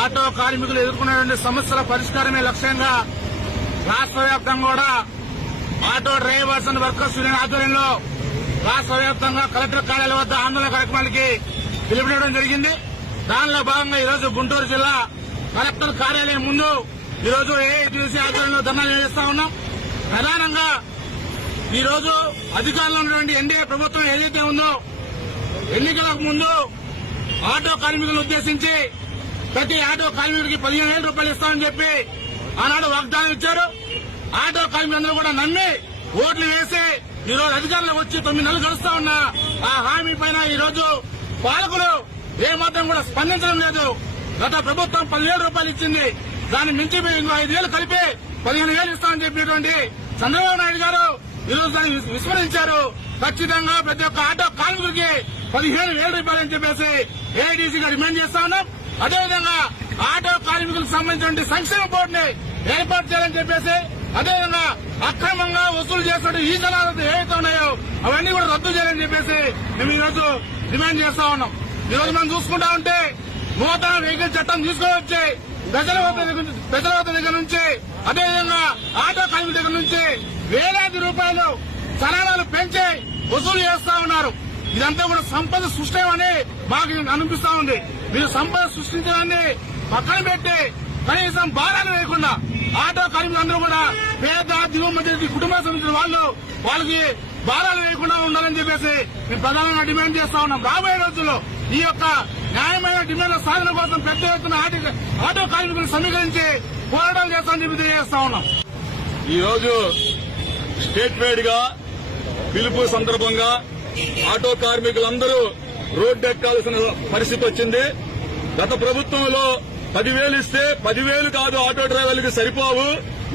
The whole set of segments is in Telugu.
ఆటో కార్మికులు ఎదుర్కొనేటువంటి సమస్యల పరిష్కారమే లక్ష్యంగా రాష్ట్ర వ్యాప్తంగా కూడా auto drivers and workers union ఆధ్వర్యంలో రాష్ట్ర వ్యాప్తంగా కలెక్టర్ కార్యాలయం వద్ద ఆందోళన కార్యక్రమానికి పిలుపునివ్వడం జరిగింది. దానిలో భాగంగా ఈరోజు గుంటూరు జిల్లా కలెక్టర్ కార్యాలయం ముందు ఈరోజు ఏఐటీయూసీ ఆధ్వర్యంలో ధర్నా నిర్వహిస్తా ఉన్నాం. ప్రధానంగా ఈరోజు అధికారంలో ఉన్నటువంటి ఎన్డీఏ ప్రభుత్వం ఏదైతే ఉందో ఎన్నికలకు ముందు ఆటో కార్మికులను ఉద్దేశించి ప్రతి ఆటో కార్మికుడికి 15,000 రూపాయలు ఇస్తామని చెప్పి ఆనాడు వాగ్దానం ఇచ్చారు. ఆటో కార్మికులందరూ కూడా నమ్మి ఓట్లు వేసి ఈరోజు అధికారంలోకి వచ్చి 9 నెలలు గడుస్తా ఉన్న ఆ హామీ పైన ఈరోజు పాలకులు ఏమాత్రం కూడా స్పందించడం లేదు. గత ప్రభుత్వం 10,000 రూపాయలు ఇచ్చింది, దాన్ని మించి 5,000 కలిపి 15,000 ఇస్తామని చెప్పినటువంటి చంద్రబాబు నాయుడు గారు ఈరోజు దాన్ని విస్మరించారు. ఖచ్చితంగా ప్రతి ఒక్క ఆటో కార్మికుడికి 15,000 రూపాయలని చెప్పేసి ఏఐటీసీగా డిమాండ్ చేస్తా ఉన్నాం. అదేవిధంగా ఆటో కార్మికులకు సంబంధించిన సంక్షేమ బోర్డుని ఏర్పాటు చేయాలని చెప్పేసి, అదేవిధంగా అక్రమంగా వసూలు చేస్తున్న ఈ జనాలు ఏవైతే ఉన్నాయో అవన్నీ కూడా రద్దు చేయాలని చెప్పేసి మేము ఈరోజు డిమాండ్ చేస్తా ఉన్నాం. ఈరోజు మనం చూసుకుంటా ఉంటే నూతన వెహికల్ చట్టం తీసుకువచ్చి ప్రజల వద్ద దగ్గర నుంచి అదేవిధంగా ఆటో కార్మికుల దగ్గర నుంచి వేలాది రూపాయలు చలానాలు పెంచి వసూలు చేస్తా ఉన్నారు. ఇదంతా కూడా సంపద సృష్టిమని మాకు అనిపిస్తా ఉంది. మీరు సంపద సృష్టించడాన్ని పక్కన పెట్టి కనీసం భారాలు వేయకుండా ఆటో కార్మికులందరూ కూడా పేద దిగువ మధ్య కుటుంబానికి సంబంధించిన వాళ్ళకి భారాలు వేయకుండా ఉండాలని చెప్పేసి మేము ప్రధానంగా డిమాండ్ చేస్తా ఉన్నాం. రాబోయే రోజుల్లో ఈ యొక్క న్యాయమైన డిమాండ్ల సాధన కోసం పెద్ద ఎత్తున ఆటో కార్మికులను సమీకరించి పోరాటాలు చేస్తామని చెప్పి తెలియజేస్తా ఉన్నాం. ఈ రోజు స్టేట్ వైడ్ గా పిలుపు సందర్భంగా ఆటో కార్మికులందరూ రోడ్డెక్కాల్సిన పరిస్థితి వచ్చింది. గత ప్రభుత్వంలో 10,000 ఇస్తే 10,000 కాదు ఆటో డ్రైవర్లకు సరిపోవు,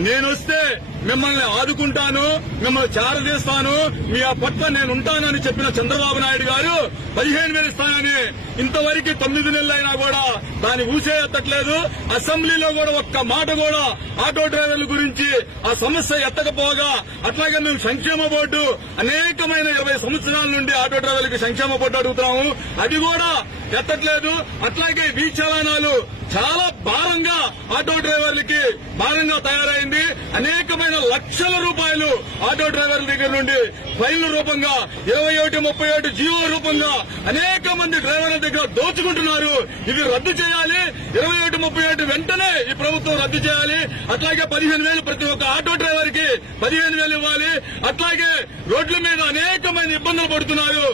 నేనొస్తే మిమ్మల్ని ఆదుకుంటాను, మిమ్మల్ని చేరదీస్తాను, మీ ఆ పట్ల నేను ఉంటానని చెప్పిన చంద్రబాబు నాయుడు గారు 15,000 ఇస్తానని ఇంతవరకు 9 నెలలైనా కూడా దాన్ని ఊసే ఎత్తట్లేదు. అసెంబ్లీలో కూడా ఒక్క మాట కూడా ఆటో డ్రైవర్ల గురించి ఆ సమస్య ఎత్తకపోగా, అట్లాగే మేము సంక్షేమ బోర్డు అనేకమైన 20 సంవత్సరాల నుండి ఆటో డ్రైవర్లకి సంక్షేమ బోర్డు అడుగుతున్నాము, అది కూడా ఎత్తట్లేదు. అట్లాగే వీ చలానాలు చాలా భారంగా ఆటో డ్రైవర్లకి భారంగా తయారైంది. అనేకమైన లక్షల రూపాయలు ఆటో డ్రైవర్ల దగ్గర నుండి ఫైన్ల రూపంగా 21-37 జీవో రూపంగా అనేక మంది డ్రైవర్ల దగ్గర దోచుకుంటున్నారు. ఇవి రద్దు చేయాలి. 21-37 వెంటనే ఈ ప్రభుత్వం రద్దు చేయాలి. అట్లాగే 15,000 ప్రతి ఒక్క ఆటో డ్రైవర్ కి 15,000 ఇవ్వాలి. అట్లాగే రోడ్ల మీద అనేకమైన ఇబ్బందులు పడుతున్నారు.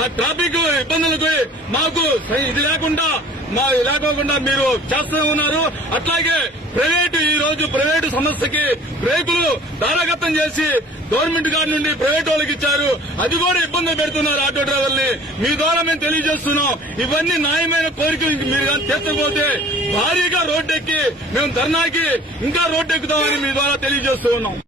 ఆ ట్రాఫిక్ ఇబ్బందులకి మాకు ఇది లేకుండా మీరు చేస్తూ ఉన్నారు. అట్లాగే ఈ రోజు ప్రైవేటు సంస్థకి బ్రేకులు దారగతం చేసి గవర్నమెంట్ గారి నుండి ప్రైవేట్ వాళ్ళకి ఇచ్చారు, అది కూడా ఇబ్బందులు పెడుతున్నారు ఆటో డ్రైవర్ని. మీ ద్వారా మేము తెలియజేస్తున్నాం, ఇవన్నీ న్యాయమైన కోరికలు మీరు కానీ తీర్చకపోతే భారీగా రోడ్డెక్కి మేము ధర్నాకి ఇంకా రోడ్డెక్కుతామని మీ ద్వారా తెలియజేస్తూ ఉన్నాం.